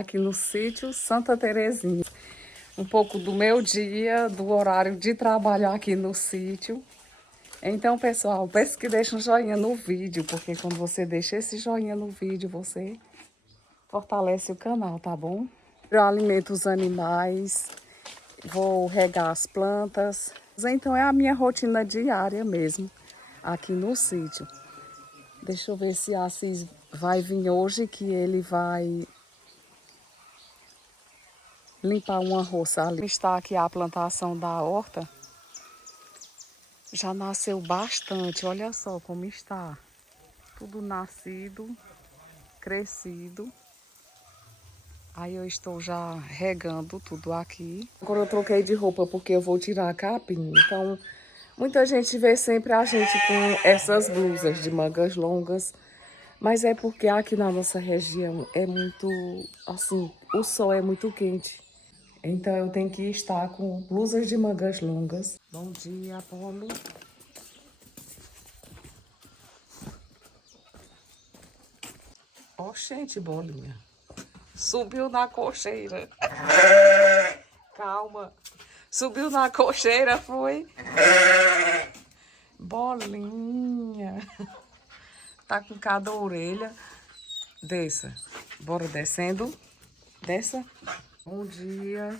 aqui no sítio Santa Terezinha. Um pouco do meu dia, do horário de trabalho aqui no sítio. Então, pessoal, peço que deixe um joinha no vídeo, porque quando você deixa esse joinha no vídeo, você fortalece o canal, tá bom? Eu alimento os animais, vou regar as plantas. Então, é a minha rotina diária mesmo, aqui no sítio. Deixa eu ver se a Assis vai vir hoje, que ele vai limpar uma roça ali. Está aqui a plantação da horta. Já nasceu bastante, olha só como está. Tudo nascido, crescido. Aí eu estou já regando tudo aqui. Agora eu troquei de roupa porque eu vou tirar a capinha. Então, muita gente vê sempre a gente com essas blusas de mangas longas. Mas é porque aqui na nossa região é muito, assim, o sol é muito quente. Então eu tenho que estar com blusas de mangas longas. Bom dia, Apolo. Oxente, bolinha. Subiu na cocheira. Calma. Subiu na cocheira, foi? Bolinha. Tá com cada orelha. Desça. Bora descendo. Desça. Bom dia.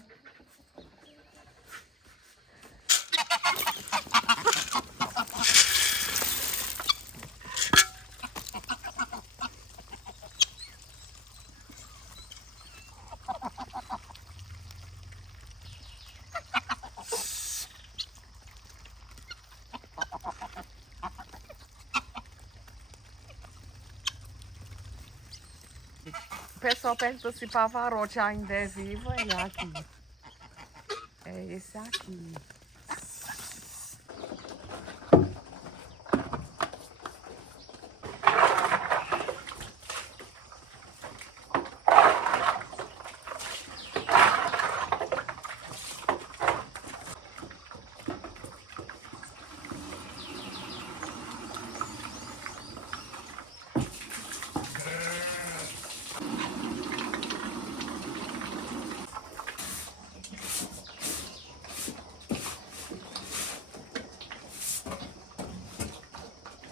O pessoal pergunta se Pavarotti ainda é vivo. É aqui. É esse aqui.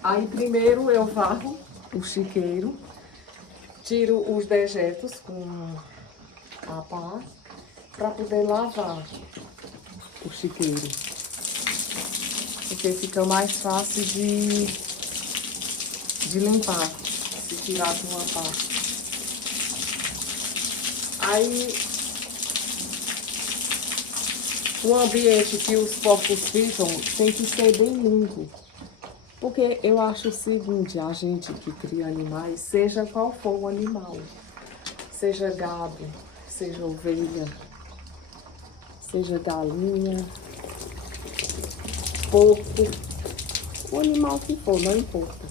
Aí primeiro eu varro o chiqueiro, tiro os dejetos com a pá para poder lavar o chiqueiro. Porque fica mais fácil de limpar, se tirar com uma pá. Aí o ambiente que os porcos ficam tem que ser bem limpo. Porque eu acho o seguinte, a gente que cria animais, seja qual for o animal, seja gado, seja ovelha, seja galinha, porco, o animal que for, não importa.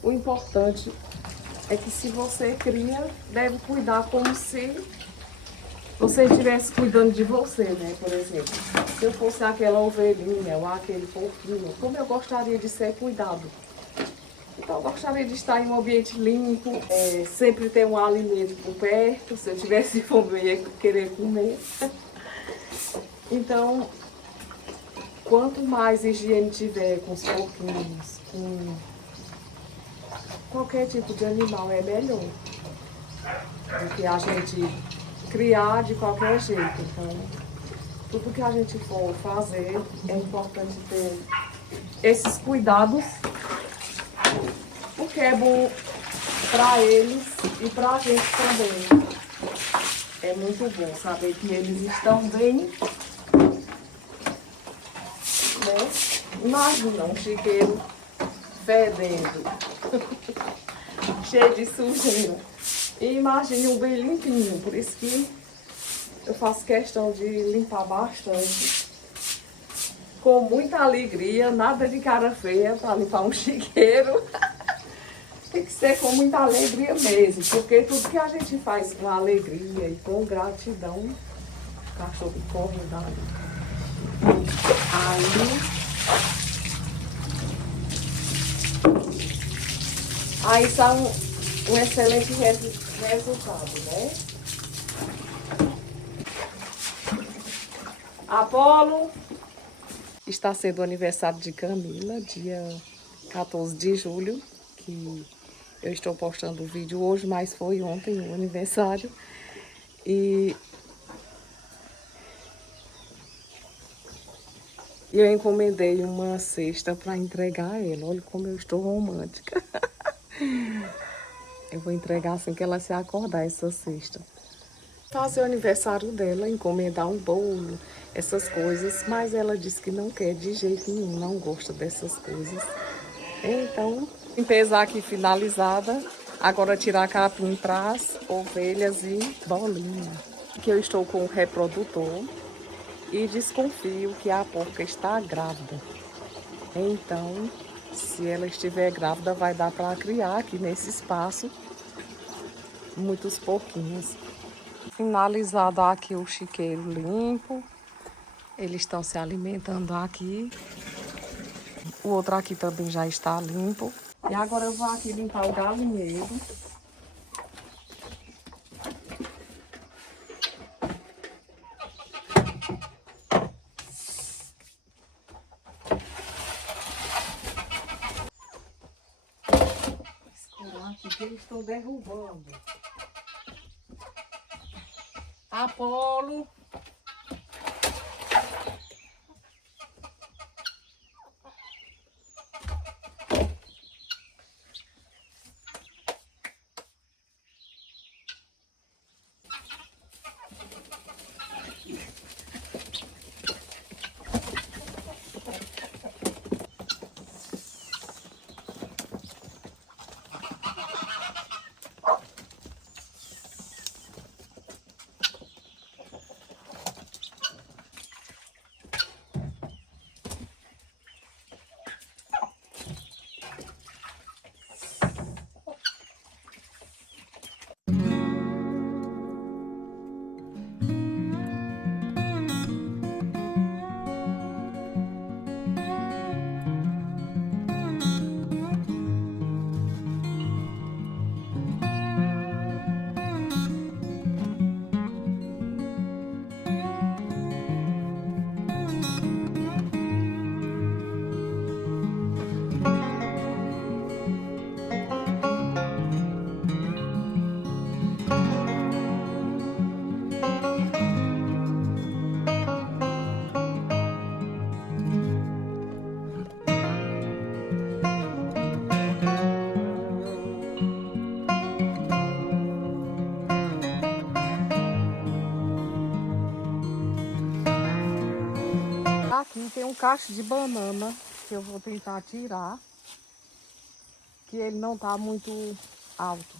O importante é que se você cria, deve cuidar como se você estivesse cuidando de você, né? Por exemplo, se eu fosse aquela ovelhinha ou aquele porquinho, como eu gostaria de ser cuidado? Então, eu gostaria de estar em um ambiente limpo, sempre ter um alimento por perto. Se eu tivesse fome, eu ia querer comer. Então, quanto mais higiene tiver com os porquinhos, com qualquer tipo de animal, é melhor do que a gente criar de qualquer jeito. Então, tudo que a gente for fazer, é importante ter esses cuidados, porque é bom para eles e para a gente também. É muito bom saber que eles estão bem, né? Imagina um chiqueiro fedendo, cheio de sujeira. E imagine um bem limpinho, por isso que eu faço questão de limpar bastante. Com muita alegria, nada de cara feia para limpar um chiqueiro. Tem que ser com muita alegria mesmo, porque tudo que a gente faz com alegria e com gratidão, o cachorro corre dali. Aí são um excelente resultado, né? Apolo! Está sendo o aniversário de Camila, dia 14 de julho, que eu estou postando o vídeo hoje, mas foi ontem o aniversário. E eu encomendei uma cesta para entregar a ela. Olha como eu estou romântica. Eu vou entregar assim que ela se acordar essa cesta. Fazer o aniversário dela, encomendar um bolo, essas coisas, mas ela disse que não quer de jeito nenhum, não gosta dessas coisas. Então, limpeza aqui finalizada, agora tirar capim para as ovelhas e bolinha. Que eu estou com o reprodutor e desconfio que a porca está grávida. Então, se ela estiver grávida, vai dar para criar aqui nesse espaço muitos porquinhos. Finalizado aqui o chiqueiro limpo. Eles estão se alimentando aqui. O outro aqui também já está limpo. E agora eu vou aqui limpar o galinheiro. Escurar aqui que eles estão derrubando. Apolo! Aqui tem um cacho de banana que eu vou tentar tirar, que ele não está muito alto.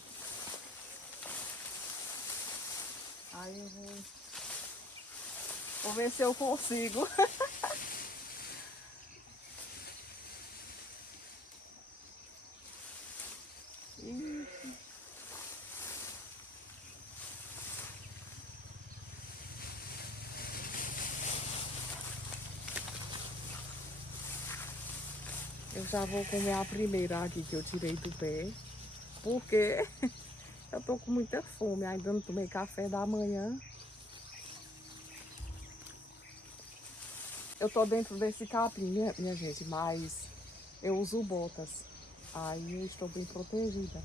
Aí eu vou ver se eu consigo. Eu já vou comer a primeira aqui que eu tirei do pé, porque eu tô com muita fome, ainda não tomei café da manhã. Eu tô dentro desse capim, minha gente, mas eu uso botas, aí eu estou bem protegida.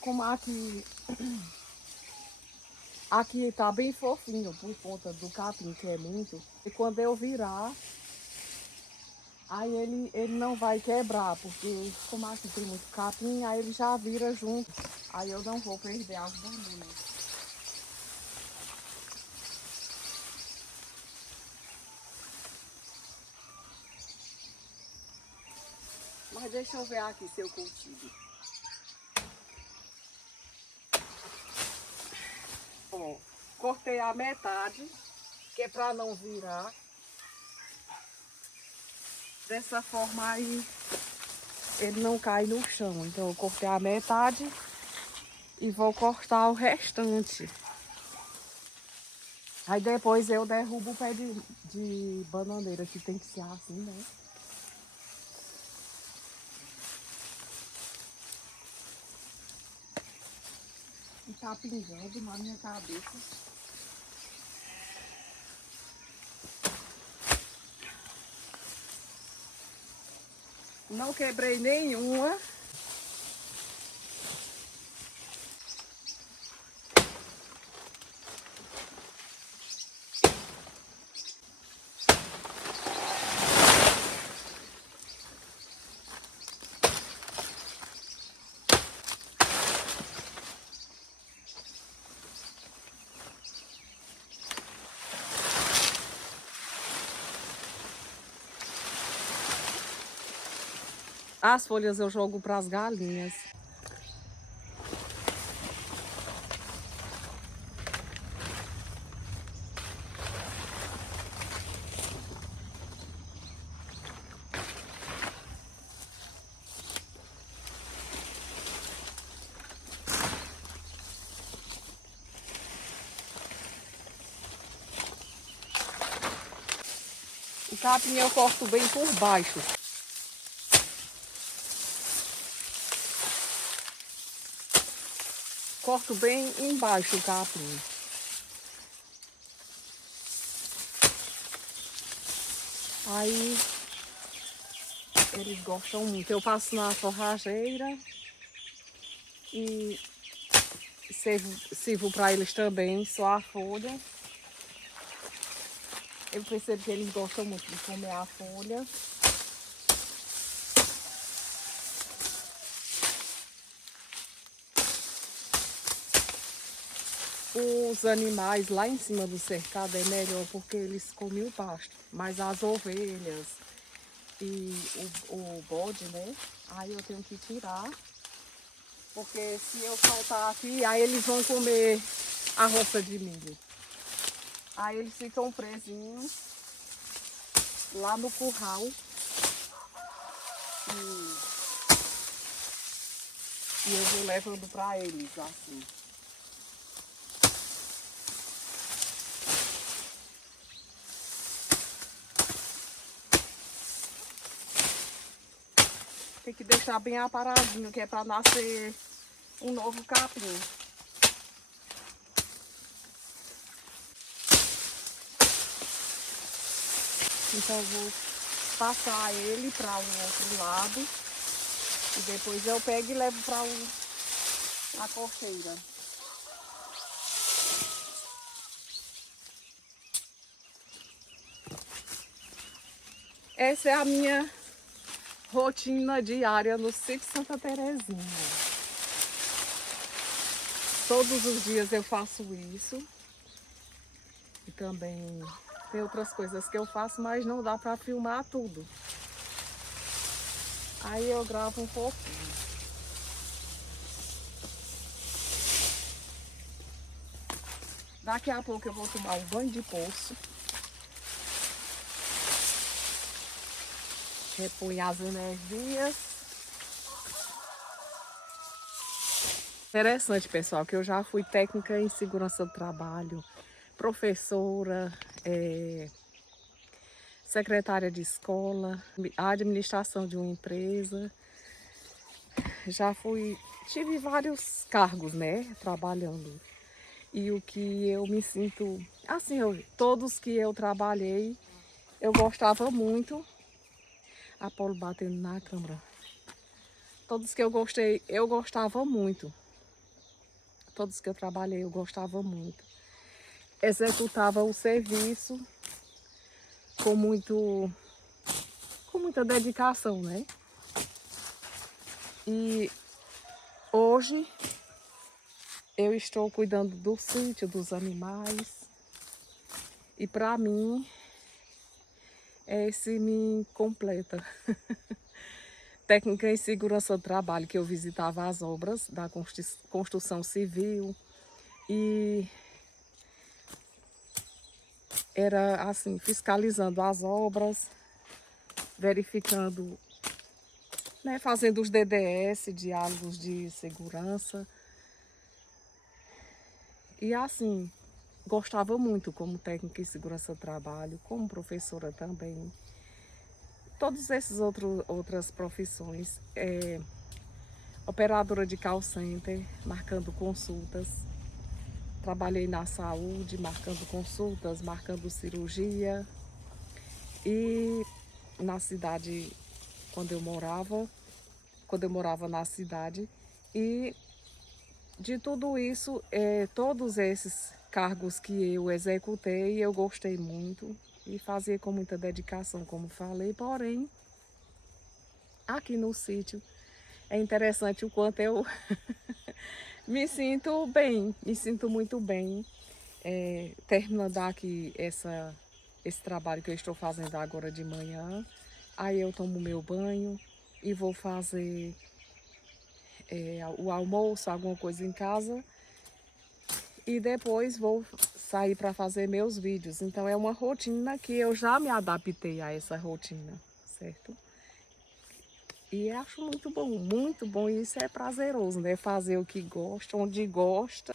Como aqui tá bem fofinho por conta do capim, que é muito. E quando eu virar, aí ele não vai quebrar, porque como aqui tem muito capim, aí ele já vira junto. Aí eu não vou perder as bananas. Mas deixa eu ver aqui se eu consigo. Ó, cortei a metade, que é pra não virar. Dessa forma aí ele não cai no chão. Então eu cortei a metade e vou cortar o restante. Aí depois eu derrubo o pé de bananeira, que tem que ser assim, né? E tá pingando na minha cabeça. Não quebrei nenhuma. As folhas eu jogo para as galinhas. O capim eu corto bem por baixo. Corto bem embaixo o capim. Aí eles gostam muito. Eu passo na forrageira e sirvo para eles também, só a folha. Eu percebo que eles gostam muito de comer a folha. Os animais lá em cima do cercado é melhor porque eles comem o pasto. Mas as ovelhas e o bode, né? Aí eu tenho que tirar. Porque se eu soltar aqui, aí eles vão comer a roça de milho. Aí eles ficam presinhos lá no curral. E eu vou levando para eles assim. Tem que deixar bem aparadinho, que é para nascer um novo capim. Então eu vou passar ele para o outro lado e depois eu pego e levo para a corteira. Essa é a minha rotina diária no sítio Santa Terezinha. Todos os dias eu faço isso. E também tem outras coisas que eu faço, mas não dá para filmar tudo. Aí eu gravo um pouquinho. Daqui a pouco eu vou tomar um banho de poço. Repõe as energias. Interessante, pessoal, que eu já fui técnica em segurança do trabalho, professora, secretária de escola, administração de uma empresa. Tive vários cargos, né, trabalhando. E o que eu me sinto, assim, todos que eu trabalhei, eu gostava muito. Apolo batendo na câmera. Todos que eu gostava muito. Todos que eu trabalhei, eu gostava muito. Executava o serviço com muita dedicação, né? E hoje eu estou cuidando do sítio, dos animais. E para mim, esse me completa. Técnica em segurança do trabalho, que eu visitava as obras da construção civil e era assim, fiscalizando as obras, verificando né, fazendo os DDS, diálogos de segurança. E assim, gostava muito como técnica em segurança do trabalho, como professora também. Todas essas outras profissões. Operadora de call center, marcando consultas. Trabalhei na saúde, marcando consultas, marcando cirurgia. E na cidade, quando eu morava na cidade. E de tudo isso, todos esses cargos que eu executei, eu gostei muito e fazia com muita dedicação, como falei. Porém, aqui no sítio, é interessante o quanto eu me sinto bem, me sinto muito bem. Terminando aqui esse trabalho que eu estou fazendo agora de manhã, aí eu tomo meu banho e vou fazer o almoço, alguma coisa em casa, e depois vou sair para fazer meus vídeos. Então é uma rotina que eu já me adaptei a essa rotina, certo? E acho muito bom, e isso é prazeroso, né? Fazer o que gosta, onde gosta.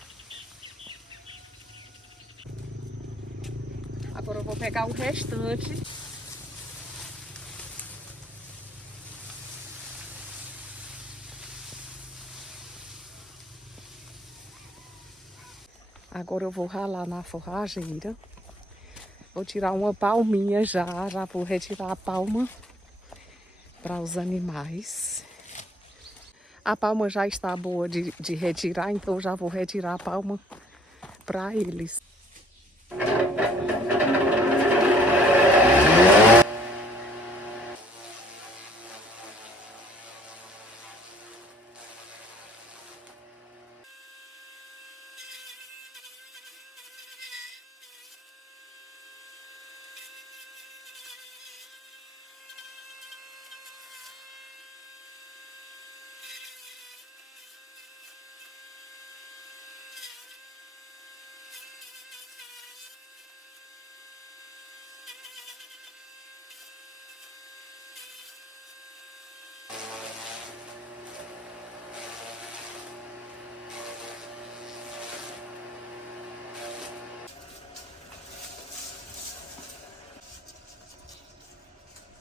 Agora eu vou pegar o restante. Agora eu vou ralar na forrageira. Vou tirar uma palminha já vou retirar a palma para os animais. A palma já está boa de retirar, então já vou retirar a palma para eles.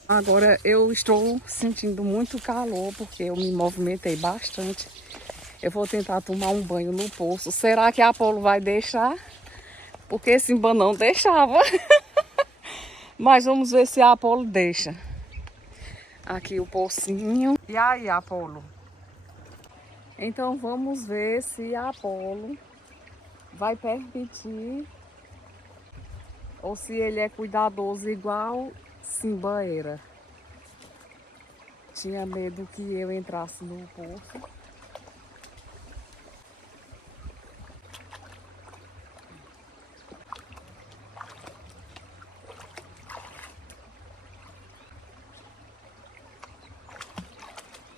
Agora eu estou sentindo muito calor porque eu me movimentei bastante. Eu vou tentar tomar um banho no poço. Será que a Apolo vai deixar? Porque Simba não deixava. Mas vamos ver se a Apolo deixa. Aqui o pocinho. E aí, Apolo? Então vamos ver se a Apolo vai permitir ou se ele é cuidadoso igual Simba era. Tinha medo que eu entrasse no poço.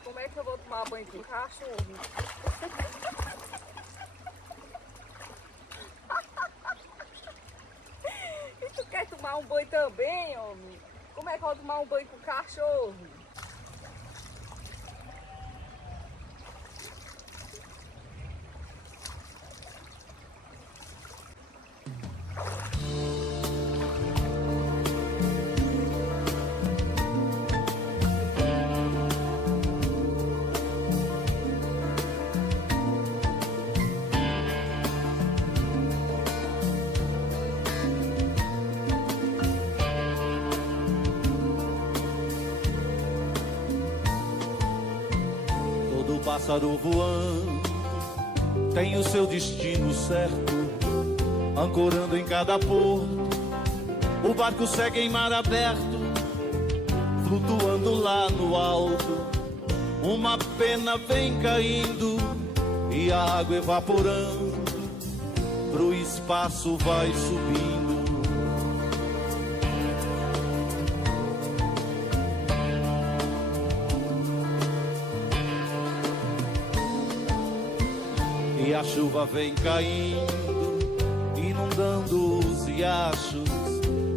Como é que eu vou tomar banho com cachorro? E tu quer tomar um banho também, homem? Como é que eu vou tomar um banho com cachorro? Pássaro voando tem o seu destino certo, ancorando em cada porto. O barco segue em mar aberto, flutuando lá no alto. Uma pena vem caindo e a água evaporando, pro espaço vai subindo. E a chuva vem caindo, inundando os riachos.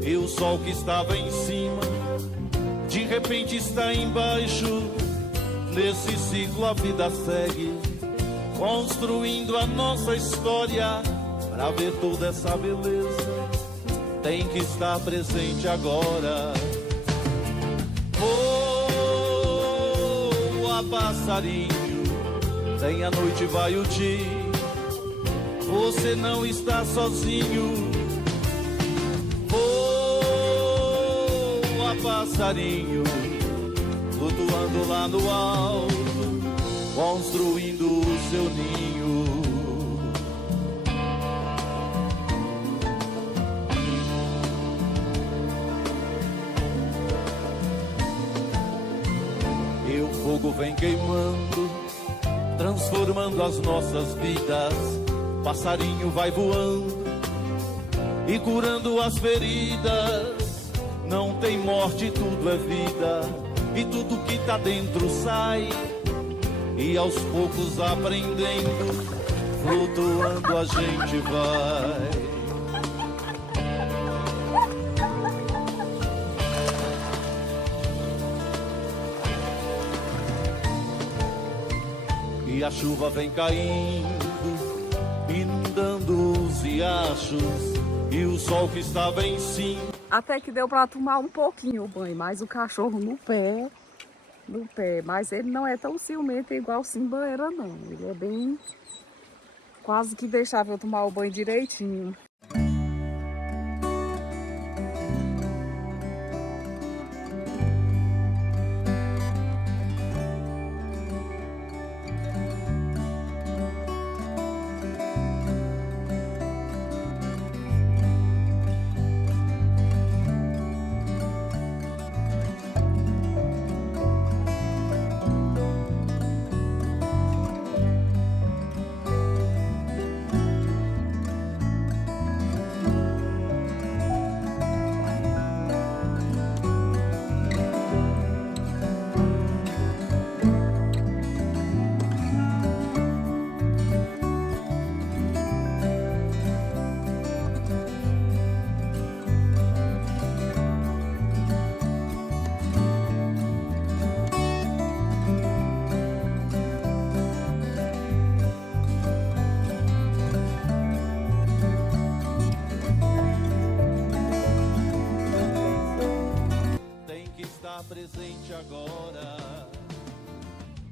E o sol que estava em cima, de repente está embaixo, Nesse ciclo a vida segue, construindo a nossa história. Pra ver toda essa beleza, tem que estar presente agora. Voa, passarinho, vem a noite, vai o dia. Você não está sozinho. Voa, passarinho, flutuando lá no alto, construindo o seu ninho. E o fogo vem queimando, transformando as nossas vidas. Passarinho vai voando e curando as feridas. Não tem morte, tudo é vida, e tudo que tá dentro sai. E aos poucos aprendendo, flutuando a gente vai. E a chuva vem caindo, inundando os riachos, e o sol que estava em cima. Até que deu para tomar um pouquinho o banho, mas o cachorro no pé. Mas ele não é tão ciumento igual o Simba era, não. Ele é bem... quase que deixava eu tomar o banho direitinho. Presente agora.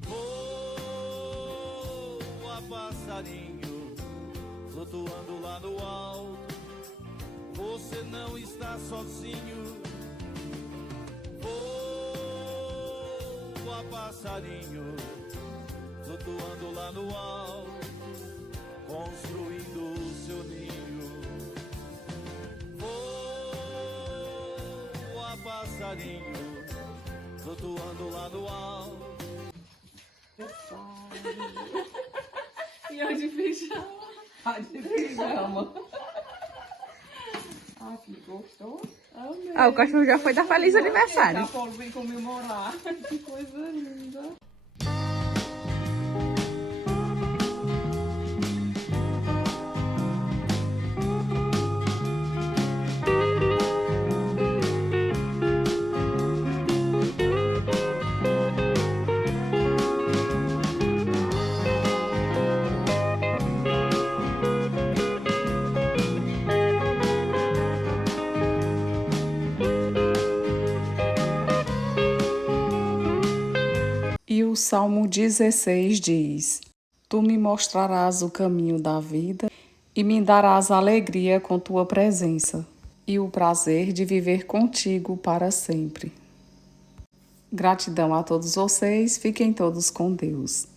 Voa, passarinho, flutuando lá no alto. Você não está sozinho. Voa, passarinho, flutuando lá no alto, construindo o seu ninho. Voa, passarinho, flutuando lá no alto. E eu de pijama. De pijama. Ah, que gostoso. Ah, o cachorro já foi dar feliz aniversário. A Paulo vem comemorar. Que coisa linda. E o Salmo 16 diz: Tu me mostrarás o caminho da vida e me darás alegria com tua presença e o prazer de viver contigo para sempre. Gratidão a todos vocês, fiquem todos com Deus.